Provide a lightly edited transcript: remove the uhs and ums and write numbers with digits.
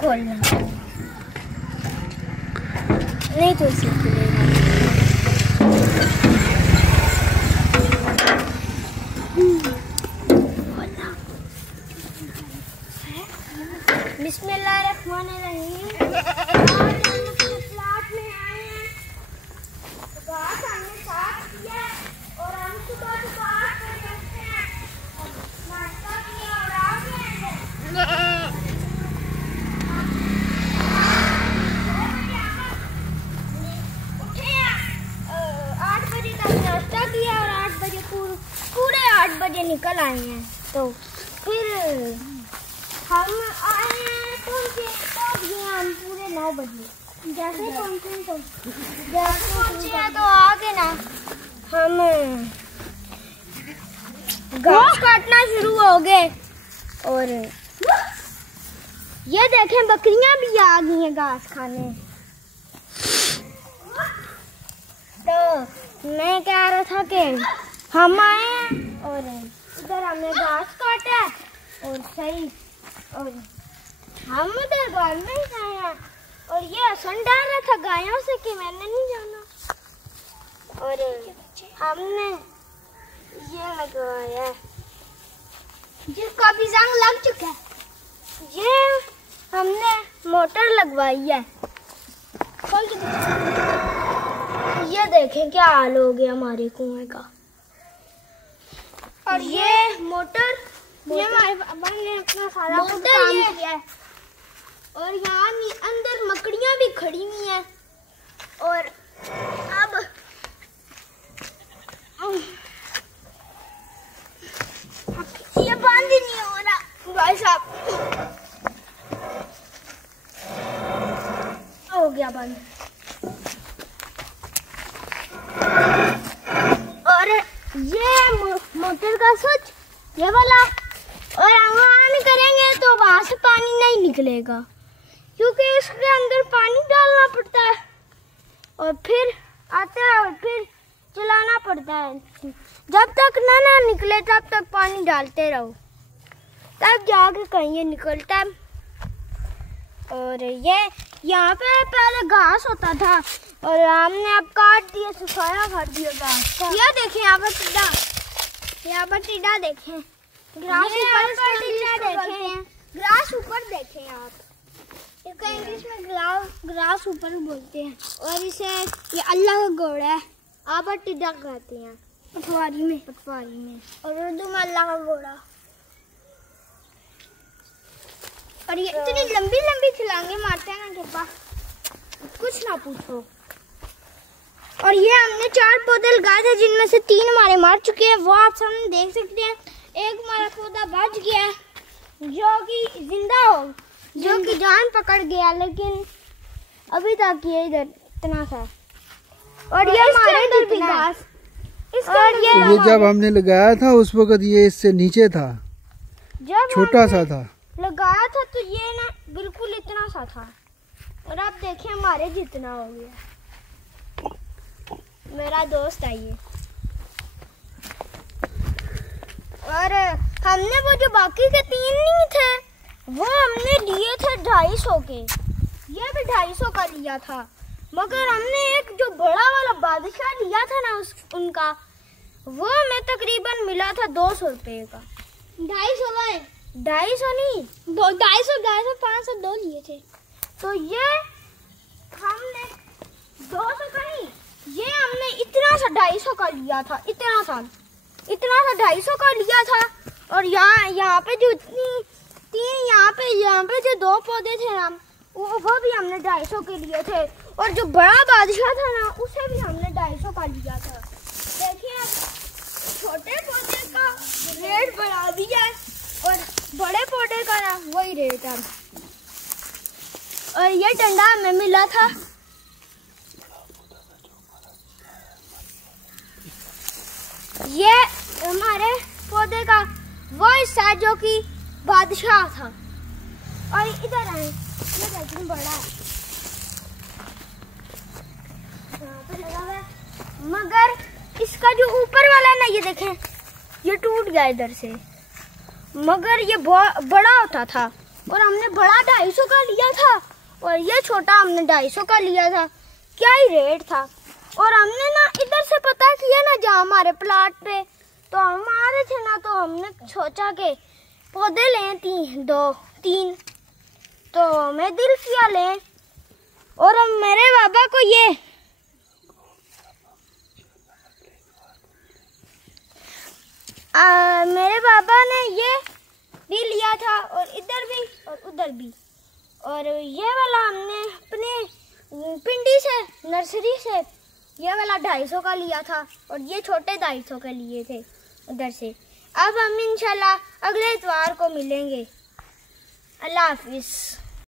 खोलना नहीं तो इसे बिस्मिल्लाहिर्रहमानिर्रहीम। प्लाट में आए हैं, घास हमने साफ किया और हम सुबह 8 बजे उठते हैं, नाश्ता किया और आ गए हैं। उठे हैं 8 बजे तक नाश्ता किया और 8 बजे पूरे 8 बजे निकल आए हैं। तो फिर हम आए हैं हम पूरे 9 बजे जैसे पहुंचे तो आगे ना हम घास काटना शुरू हो गए और ये देखें बकरियां भी आ गई हैं घास खाने। तो मैं कह रहा था कि हम आए हैं और इधर हमने घास काटा और सही और हम उधर घर में ही आए हैं और ये हसन डाल रहा था गायों से कि मैंने नहीं जाना और हमने ये लगवाया जिसका भी जंग लग चुका है। ये हमने मोटर लगवाई है। ये देखें क्या हाल हो गया हमारे कुएं का। और ये मोटर ये हमारे पापा ने अपना सारा काम किया है और यहाँ अंदर मकड़ियाँ भी खड़ी हुई हैं और अब ये बंद ही नहीं हो रहा भाई साहब। हो गया बंद और ये मोटर का स्विच ये वाला और हम ऑन करेंगे तो वहां से पानी नहीं निकलेगा क्योंकि इसके अंदर पानी डालना पड़ता है और फिर आता है और फिर चलाना पड़ता है। जब तक ना निकले तब तक पानी डालते रहो तब जाके कहीं ये निकलता है। और ये यहाँ पे पहले घास होता था और हमने अब काट दिया सुखाया कर दिया घास का। ये देखें यहाँ पर टीडा देखें ग्रास ऊपर देखें ग्रास ऊपर देखें आप इसका इंग्लिश में ग्रास ऊपर बोलते हैं और इसे ये अल्लाह का घोड़ा है आप टिड्डा कहते हैं पटवारी में और उर्दू में अल्लाह का घोड़ा। और ये इतनी लंबी लंबी छलांगे मारते हैं ना के पास कुछ ना पूछो। और ये हमने 4 पौधे लगाए थे जिनमें से 3 हमारे मार चुके हैं वो आप सामने देख सकते हैं। एक हमारा पौधा बच गया जो कि जिंदा हो जो कि जान पकड़ गया लेकिन अभी तक ये इधर इतना सा और ये हमारे इधर भी घास और ये जब हमने लगाया था उस वक्त ये इससे नीचे था जब छोटा सा था लगाया था तो ये ना बिल्कुल इतना सा था और आप देखें हमारे जितना हो गया। मेरा दोस्त है ये और हमने वो जो बाकी के 3 नहीं थे वो हमने लिए थे 250 के ये भी 250 का लिया था मगर हमने एक जो बड़ा वाला बादशाह लिया था ना उनका वो हमें तकरीबन मिला था 200 रुपये का। 250 नहीं 250 502 लिए थे तो ये हमने 200 का नहीं ये हमने इतना सा 250 का लिया था इतना सा 250 का लिया था। और यहाँ पे जो यहाँ पे जो 2 पौधे थे हम वो भी हमने 250 के लिए थे और जो बड़ा बादशाह था ना उसे भी हमने 250 का लिया था। देखिए छोटे पौधे का रेट बढ़ा दिया और बड़े पौधे का ना वही रेट है। और ये डंडा हमें मिला था ये हमारे पौधे का वो हिस्सा जो कि बादशाह था। और इधर आए ये देखिए बड़ा है यहाँ पे लगा हुआ है मगर इसका जो ऊपर वाला है ना ये देखें ये टूट गया इधर से, मगर ये बहुत बड़ा होता था और हमने बड़ा 250 का लिया था और ये छोटा हमने 250 का लिया था। क्या ही रेट था। और हमने ना इधर से पता किया ना जहाँ हमारे प्लाट पे, तो हम आ रहे थे ना, तो हमने सोचा कि पौधे लें 3 तो मैं दिल किया लें। और हम मेरे बाबा को मेरे बाबा ने ये भी लिया था और इधर भी और उधर भी। और ये वाला हमने अपने पिंडी से, नर्सरी से, ये वाला 250 का लिया था और ये छोटे 250 के लिए थे उधर से। अब हम इंशाल्लाह अगले इतवार को मिलेंगे। अल्लाह हाफिज़।